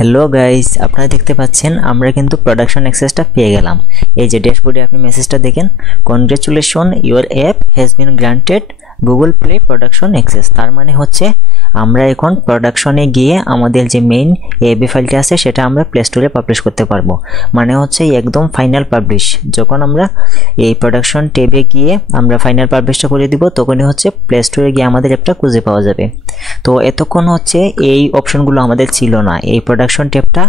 Hello guys, আপনারা দেখতে পাচ্ছেন আমরা কিন্তু প্রোডাকশন অ্যাক্সেসটা পেয়ে গেলাম। এই যে ড্যাশবোর্ডে আপনি মেসেজটা দেখেন, congratulation your app has been granted Google play production access. তার মানে হচ্ছে আমরা এখন প্রোডাকশনে গিয়ে আমাদের যে মেইন এবি ফাইলটা আছে সেটা আমরা প্লে স্টোরে পাবলিশ করতে পারবো। মানে হচ্ছে একদম ফাইনাল পাবলিশ। যখন আমরা এই প্রোডাকশন ট্যাবে গিয়ে আমরা ফাইনাল পাবলিশটা করে দিব, তখনই হচ্ছে প্লে স্টোরে গিয়ে আমাদের অ্যাপটা খুঁজে পাওয়া যাবে। তো এতক্ষণ হচ্ছে এই অপশনগুলো আমাদের ছিল না, এই প্রোডাকশন ট্যাবটা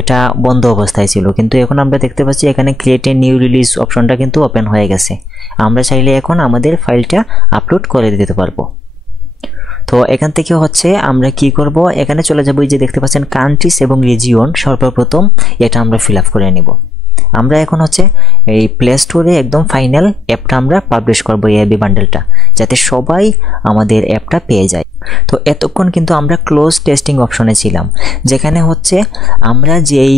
এটা বন্ধ অবস্থায় ছিল, কিন্তু এখন আমরা দেখতে পাচ্ছি এখানে ক্রিয়েট এ নিউ রিলিজ অপশনটা কিন্তু ওপেন হয়ে গেছে। আমরা চাইলে এখন আমাদের ফাইলটা আপলোড করে দিতে পারবো। তো এখান থেকে হচ্ছে আমরা কি করব, এখানে চলে যাব, এই যে দেখতে পাচ্ছেন কান্ট্রিজ এবং রিজিয়ন, সর্বপ্রথম এটা আমরা ফিল আপ করে নিব। আমরা এখন হচ্ছে এই প্লে স্টোরে একদম ফাইনাল অ্যাপটা আমরা পাবলিশ করব, এই এবি বান্ডেলটা, যাতে সবাই আমাদের অ্যাপটা পেয়ে যায়। তো এতক্ষণ কিন্তু আমরা ক্লোজ টেস্টিং অপশনে ছিলাম, যেখানে হচ্ছে আমরা যেই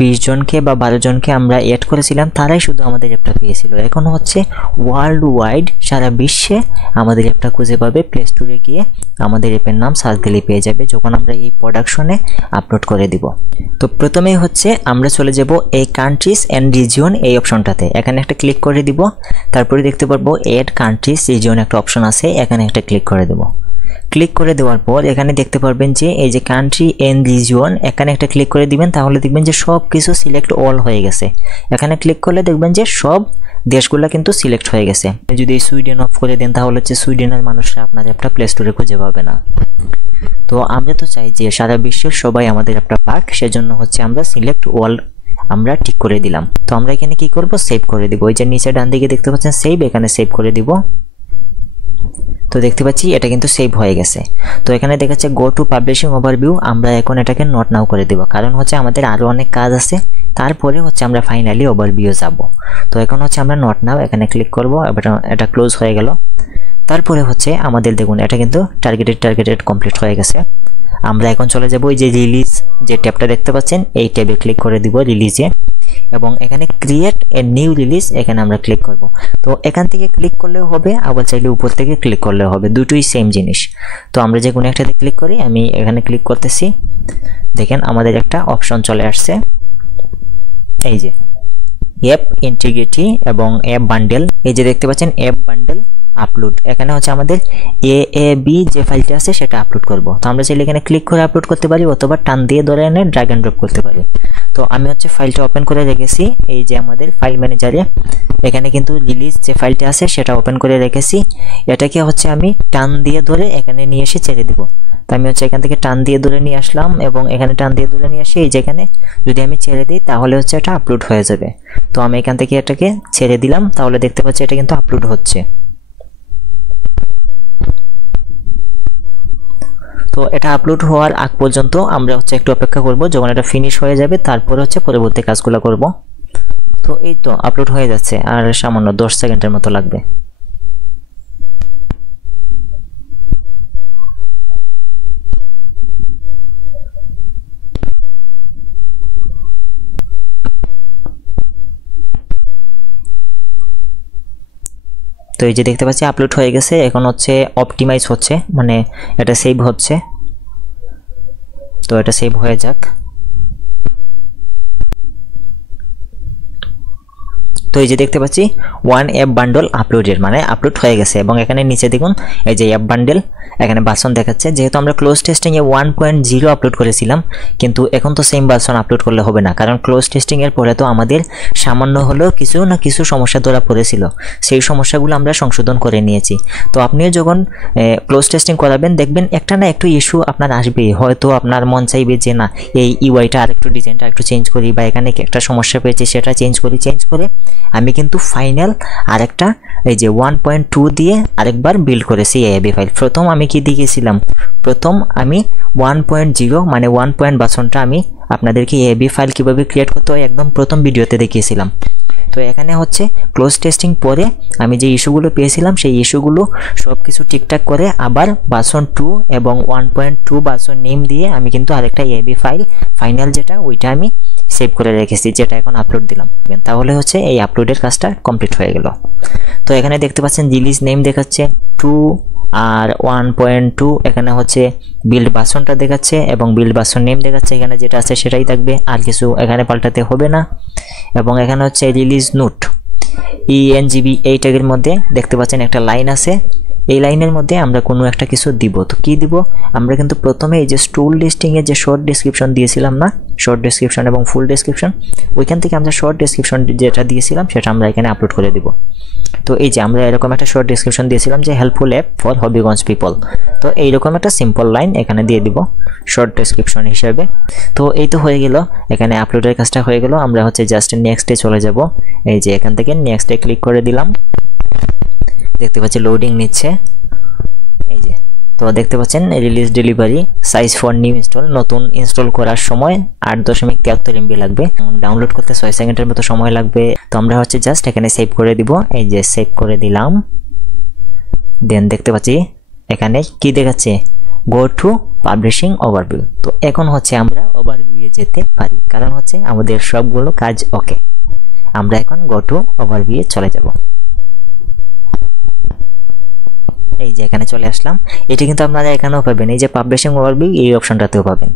20 জনকে বা 12 জনকে আমরা অ্যাড করেছিলাম তারাই শুধু আমাদের অ্যাপটা পেয়েছিল। এখন হচ্ছে ওয়ার্ল্ড ওয়াইড, সারা বিশ্বে আমাদের অ্যাপটা খুঁজে পাবে। প্লে স্টোরে গিয়ে আমাদের অ্যাপের নাম সার্চ দিলে পেয়ে যাবে যখন আমরা এই প্রোডাকশনে আপলোড করে দিব। তো প্রথমেই হচ্ছে আমরা চলে যাব এই কান্ট্রিজ অ্যান্ড রিজিয়ন এই অপশনটাতে, এখানে একটা ক্লিক করে দিব। তারপরে দেখতে পারবো এড কান্ট্রিজ রিজিয়ন একটা অপশন আছে, এখানে একটা ক্লিক করে দেব। ক্লিক করে দেওয়ার পর এখানে দেখতে পারবেন যে এই যে কান্ট্রি এন্ড রিজিয়ন, এখানে একটা ক্লিক করে দিবেন, তাহলে দেখবেন যে সব কিছু সিলেক্ট অল হয়ে গেছে। এখানে ক্লিক করলে দেখবেন যে সব দেশগুলো কিন্তু সিলেক্ট হয়ে গেছে। যদি সুইডেন অফ করে দেন তাহলে হচ্ছে সুইডেনের মানুষরা আপনার অ্যাপটা প্লে স্টোরে খুঁজে পাবে না। তো আমরা তো চাই যে সারা বিশ্বের সবাই আমাদের অ্যাপটা পাক, সেজন্য হচ্ছে আমরা সিলেক্ট অল আমরা ঠিক করে দিলাম। তো আমরা এখানে কি করব, সেভ করে দিব। ওই যে নিচে ডান দিকে দেখতে পাচ্ছেন সেভ, এখানে সেভ করে দিব। তো দেখতে পাচ্ছি এটা কিন্তু সেভ হয়ে গেছে। তো এখানে দেখাচ্ছে গো টু পাবলিশিং ওভারভিউ, আমরা এখন এটাকে নট নাও করে দিব, কারণ হচ্ছে আমাদের আরো অনেক কাজ আছে, তারপরে হচ্ছে আমরা ফাইনালি ওভারভিউ যাব। তো এখন হচ্ছে আমরা নট নাও এখানে ক্লিক করব, এটা ক্লোজ হয়ে গেল। তারপরে হচ্ছে আমাদের দেখুন এটা কিন্তু টার্গেটেড কমপ্লিট হয়ে গেছে। আমরা এখন চলে যাব ওই যে রিলিজ যে ট্যাবটা দেখতে পাচ্ছেন, এই ট্যাবে ক্লিক করে দিব রিলিজে, এবং এখানে ক্রিয়েট এ নিউ রিলিজ এখানে আমরা ক্লিক করব। তো এখান থেকে ক্লিক করলেও হবে, আবার চাইলে উপর থেকে ক্লিক করলেও হবে, দুটোই সেম জিনিস। তো আমরা যে কোনো একটাতে ক্লিক করি, আমি এখানে ক্লিক করতেছি, দেখেন আমাদের একটা অপশন চলে আসছে, এই যে অ্যাপ ইন্টিগ্রিটি এবং অ্যাপ বান্ডেল। এই যে দেখতে পাচ্ছেন অ্যাপ বান্ডেল আপলোড, এখানে হচ্ছে আমাদের এএবি যে ফাইলটা আছে সেটা আপলোড করব। তো আমরা চাইলে এখানে ক্লিক করে আপলোড করতে পারি, অথবা টান দিয়ে ধরে এনে ড্র্যাগ এন্ড ড্রপ করতে পারি। তো আমি হচ্ছে ফাইলটা ওপেন করে রেখেছি, এই যে আমাদের ফাইল ম্যানেজারে এখানে কিন্তু রিলিজ যে ফাইলটা আছে সেটা ওপেন করে রেখেছি। এটাকে হচ্ছে আমি টান দিয়ে ধরে এখানে নিয়ে এসে ছেড়ে দিব। তো আমি হচ্ছে এখান থেকে টান দিয়ে ধরে নিয়ে আসলাম, এবং এখানে টান দিয়ে ধরে নিয়ে আসি, এই যেখানে যদি আমি ছেড়ে দিই তাহলে হচ্ছে এটা আপলোড হয়ে যাবে। তো আমি এখান থেকে এটাকে ছেড়ে দিলাম, তাহলে দেখতে পাচ্ছি এটা কিন্তু আপলোড হচ্ছে। তো এটা আপলোড হওয়ার আগ পর্যন্ত আমরা হচ্ছে একটু অপেক্ষা করব, যখন এটা ফিনিশ হয়ে যাবে তারপরে হচ্ছে পরবর্তী কাজগুলো করব। তো এই তো আপলোড হয়ে যাচ্ছে, আর সামান্য 10 সেকেন্ডের মতো লাগবে। তো এই যে দেখতে পাচ্ছি আপলোড হয়ে গেছে, এখন হচ্ছে অপটিমাইজ হচ্ছে, মানে এটা সেভ হচ্ছে। তো এটা সেভ হয়ে যাক। তো এই যে দেখতে পাচ্ছি ওয়ান অ্যাপ বান্ডল আপলোডেড, মানে আপলোড হয়ে গেছে। এবং এখানে নিচে দেখুন এই যে অ্যাপ বান্ডেল এখানে ভার্সন দেখাচ্ছে, যেহেতু আমরা ক্লোজ টেস্টিং এ 1.0 আপলোড করেছিলাম, কিন্তু এখন তো সেম ভার্সন আপলোড করলে হবে না, কারণ ক্লোজ টেস্টিং এর পরে তো আমাদের সামান্য হলেও কিছু না কিছু সমস্যা ধরা পড়েছিল, সেই সমস্যাগুলো আমরা সংশোধন করে নিয়েছি। তো আপনিও যখন ক্লোজ টেস্টিং করাবেন দেখবেন একটা না একটু ইস্যু আপনার আসবেই, হয়তো আপনার মন চাইবে যে না এই ইউআইটা আরেকটু ডিজাইনটা একটু চেঞ্জ করি, বা এখানে একটা সমস্যা পেয়েছি সেটা চেঞ্জ করে আমি কিন্তু ফাইনাল আরেকটা এই যে 1.2 দিয়ে আরেকবার বিল্ড করেছি এবি ফাইল। প্রথম আমি কি দেখিয়েছিলাম, প্রথম আমি 1.0 মানে 1 পয়েন্ট ভার্সনটা আমি আপনাদেরকে এবি ফাইল কিভাবে ক্রিয়েট করতে হয় একদম প্রথম ভিডিওতে দেখিয়েছিলাম। তো এখানে হচ্ছে ক্লোজ টেস্টিং পরে আমি যে ইস্যুগুলো পেয়েছিলাম সেই ইস্যুগুলো সব কিছু ঠিকঠাক করে আবার ভার্সন 2 এবং 1.2 ভার্সন নেম দিয়ে আমি কিন্তু আরেকটা এবি ফাইল ফাইনাল যেটা ওইটা আমি সেভ করে রেখেছি, যেটা এখন আপলোড দিলাম। তাহলে হচ্ছে এই আপলোডের কাজটা কমপ্লিট হয়ে গেল। তো এখানে দেখতে পাচ্ছেন রিলিজ নেম দেখাচ্ছে 2 আর 1.2 এখানে হচ্ছে বিল্ড ভার্সনটা দেখাচ্ছে এবং বিল্ড ভার্সন নেম দেখাচ্ছে, এখানে যেটা আছে সেটাই থাকবে, আর কিছু এখানে পাল্টাতে হবে না। এবং এখানে হচ্ছে রিলিজ নোট ENGB এই ট্যাগের মধ্যে দেখতে পাচ্ছেন একটা লাইন আছে, এই লাইনের মধ্যে আমরা কোনো একটা কিছু দিব। তো কি দিব, আমরা কিন্তু প্রথমে এই যে স্টুল লিস্টিং এর যে শর্ট ডেসক্রিপশন দিয়েছিলাম না, শর্ট ডেসক্রিপশন এবং ফুল ডেসক্রিপশন, ওইখান থেকে আমরা শর্ট ডেসক্রিপশন যেটা দিয়েছিলাম সেটা আমরা এখানে আপলোড করে দিব। তো এই যে আমরা এরকম একটা শর্ট ডেসক্রিপশন দিয়েছিলাম যে helpful app for Habiganj people, তো এইরকম একটা সিম্পল লাইন এখানে দিয়ে দিব শর্ট ডেসক্রিপশন হিসেবে। তো এই তো হয়ে গেল, এখানে আপলোডের কাজটা হয়ে গেল। আমরা হচ্ছে জাস্ট নেক্সটে চলে যাব, এই যে এখান থেকে নেক্সটে ক্লিক করে দিলাম, দেখতে পাচ্ছি লোডিং নিচ্ছে। এই যে তো দেখতে পাচ্ছেন release delivery size for new install, নতুন ইনস্টল করার সময় 8.73 MB লাগবে, ডাউনলোড করতে 6 সেকেন্ডের মতো সময় লাগবে। তো আমরা হচ্ছে জাস্ট এখানে সেভ করে দিব, এই যে সেভ করে দিলাম। দেন দেখতে পাচ্ছি এখানে কি দেখাচ্ছে, গো টু পাবলিশিং ওভারভিউ। তো এখন হচ্ছে আমরা ওভারভিউ এ যেতে পারি, কারণ হচ্ছে আমাদের সবগুলো কাজ ওকে। আমরা এখন গো টু ওভারভিউ এ চলে যাব। এই যে এখানে চলে আসলাম, এটা কিন্তু আপনারা এখানেও পাবেন, এই যে পাবলিশিং ওভারভিউ এই অপশনটাতেও পাবেন।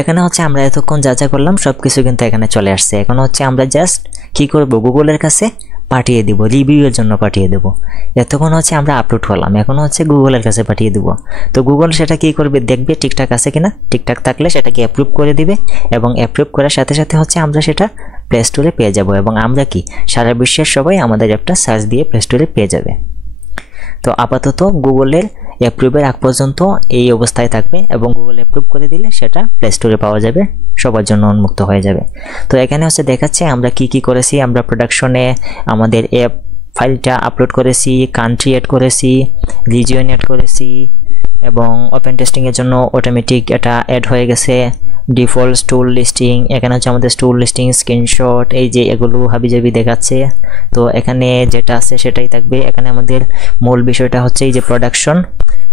এখানে হচ্ছে আমরা এতক্ষণ যা যা করলাম সবকিছু কিন্তু এখানে চলে আসছে। এখন হচ্ছে আমরা জাস্ট কি করব, গুগলের কাছে পাঠিয়ে দিব, রিভিউয়ের জন্য পাঠিয়ে দেব। এতক্ষণ হচ্ছে আমরা আপলোড করলাম, এখন হচ্ছে গুগলের কাছে পাঠিয়ে দেব। তো গুগল সেটা কি করবে, দেখবে ঠিকঠাক আছে কিনা, ঠিকঠাক থাকলে সেটাকে অ্যাপ্রুভ করে দিবে, এবং অ্যাপ্রুভ করার সাথে সাথে হচ্ছে আমরা সেটা প্লে স্টোরে পেয়ে যাব, এবং আমরা কি সারা বিশ্বের সবাই আমাদের অ্যাপটা সার্চ দিয়ে প্লে স্টোরে পেয়ে যাবে। তো আপাতত গুগলের অ্যাপ্রুভের আগ পর্যন্ত এই অবস্থায় থাকবে, এবং গুগল অ্যাপ্রুভ করে দিলে সেটা প্লে স্টোরে পাওয়া যাবে, সবার জন্য উন্মুক্ত হয়ে যাবে। তো এখানে হচ্ছে দেখাচ্ছে আমরা কি করেছি, আমরা প্রোডাকশনে আমাদের অ্যাপ ফাইলটা আপলোড করেছি, কান্ট্রি অ্যাড করেছি, রিজিয়ন অ্যাড করেছি, এবং ওপেন টেস্টিংয়ের জন্য অটোমেটিক এটা অ্যাড হয়ে গেছে। ডিফল্ট স্টুল লিস্টিং, এখানে হচ্ছে আমাদের স্টুল লিস্টিং স্ক্রিনশট, এই যে এগুলো হাবিজাবি দেখাচ্ছে। তো এখানে যেটা আছে সেটাই থাকবে। এখানে আমাদের মূল বিষয়টা হচ্ছে এই যে প্রোডাকশন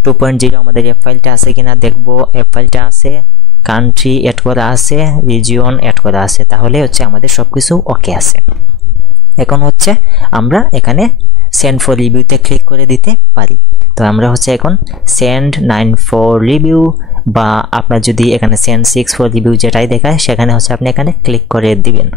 2.0 আমাদের অ্যাপ ফাইলটা আছে কিনা দেখবো, অ্যাপ ফাইলটা আছে, কান্ট্রি অ্যাড করা আছে, রিজিয়ন অ্যাড করা আছে, তাহলে হচ্ছে আমাদের সবকিছু ওকে আছে। এখন হচ্ছে আমরা এখানে সেন্ড ফর রিভিউতে ক্লিক করে দিতে পারি। তো আমরা হচ্ছে এখন সেন্ড 9 ফর রিভিউ, বা আপনার যদি এখানে সেন্ড 6 ফর রিভিউ যেটাই দেখায় সেখানে হচ্ছে আপনি এখানে ক্লিক করে দিবেন।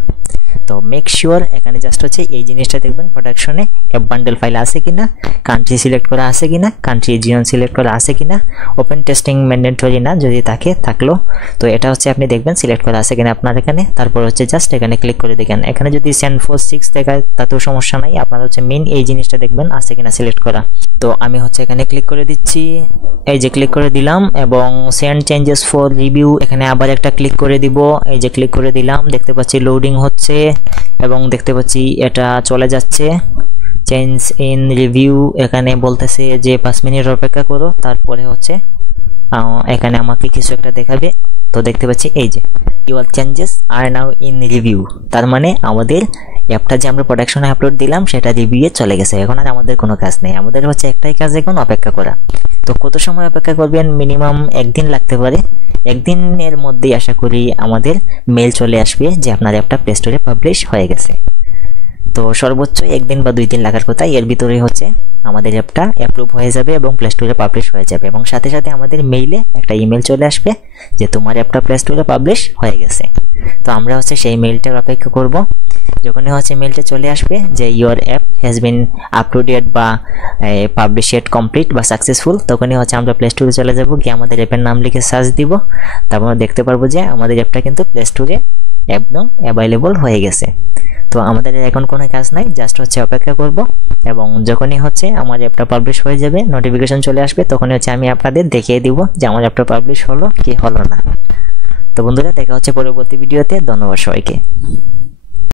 তো মেক শিওর এখানে জাস্ট হচ্ছে এই জিনিসটা দেখবেন, প্রোডাকশনে অ্যাপ বান্ডেল ফাইল আছে কিনা, কান্ট্রি সিলেক্ট করা আছে কিনা, কান্ট্রি রিজিয়ন সিলেক্ট করা আছে কিনা, ওপেন টেস্টিং ম্যান্ডেটরি না, যদি থাকে থাকলো তো এটা হচ্ছে আপনি দেখবেন সিলেক্ট করা আছে কিনা আপনার এখানে। তারপর হচ্ছে জাস্ট এখানে ক্লিক করে দেখেন, এখানে যদি সেন্ড ফর 6 দেখায় তাতেও সমস্যা নাই, আপনার হচ্ছে মেইন এই জিনিসটা দেখবেন আছে কিনা সিলেক্ট করা। তো আমি হচ্ছে এখানে ক্লিক করে দিচ্ছি, এই যে ক্লিক করে দিলাম, এবং সেন্ড চেঞ্জেস ফর রিভিউ এখানে আবার একটা ক্লিক করে দিব, এই যে ক্লিক করে দিলাম, দেখতে পাচ্ছি লোডিং হচ্ছে, এবং দেখতে পাচ্ছি এটা চলে যাচ্ছে। চেঞ্জ ইন রিভিউ এখানে বলতেছে যে 5 মিনিট অপেক্ষা করো, তারপরে হচ্ছে এখানে আমাকে কিছু একটা দেখাবে। তো দেখতে পাচ্ছি এই যে your changes are now in review, তার মানে আমাদের অ্যাপটা যে আমরা প্রোডাকশনে আপলোড দিলাম সেটা রিভিউয়ে চলে গেছে। এখন আর আমাদের কোনো কাজ নেই, আমাদের হচ্ছে একটাই কাজ এখন অপেক্ষা করা। তো কত সময় অপেক্ষা করবেন, মিনিমাম 1 দিন লাগতে পারে। 1 দিনের মধ্যেই আশা করি আমাদের মেল চলে আসবে যে আপনার অ্যাপটা প্লে স্টোরে পাবলিশ হয়ে গেছে। তো সর্বোচ্চ 1 দিন বা 2 দিন লাগার কথা, এর ভিতরে হচ্ছে আমাদের অ্যাপটা অ্যাপ্রুভ হয়ে যাবে এবং প্লে স্টোরে পাবলিশ হয়ে যাবে, এবং সাথে সাথে আমাদের মেইলে একটা ইমেল চলে আসবে যে তোমার অ্যাপটা প্লে স্টোরে পাবলিশ হয়ে গেছে। তো আমরা হচ্ছে সেই মেইলটার অপেক্ষা করব। যখনই হচ্ছে মেইলটা চলে আসবে যে your app has been uploaded বা পাবলিশড কমপ্লিট বা সাকসেসফুল, তখনই হচ্ছে আমরা প্লে স্টোরে চলে যাব, গিয়ে আমাদের অ্যাপের নাম লিখে সার্চ দিব, তারপর দেখতে পারবো যে আমাদের অ্যাপটা কিন্তু প্লে স্টোরে একদম অ্যাভেলেবল হয়ে গেছে। তো আমাদের এখন কোনো কাজ নাই, জাস্ট হচ্ছে অপেক্ষা করব, এবং যখনই হচ্ছে আমার অ্যাপটা পাবলিশ হয়ে যাবে নোটিফিকেশন চলে আসবে, তখনই হচ্ছে আমি আপনাদের দেখিয়ে দিব যে আমার অ্যাপটা পাবলিশ হলো কি হলো না। তো বন্ধুরা দেখা হচ্ছে পরবর্তী ভিডিওতে, ধন্যবাদ সবাইকে।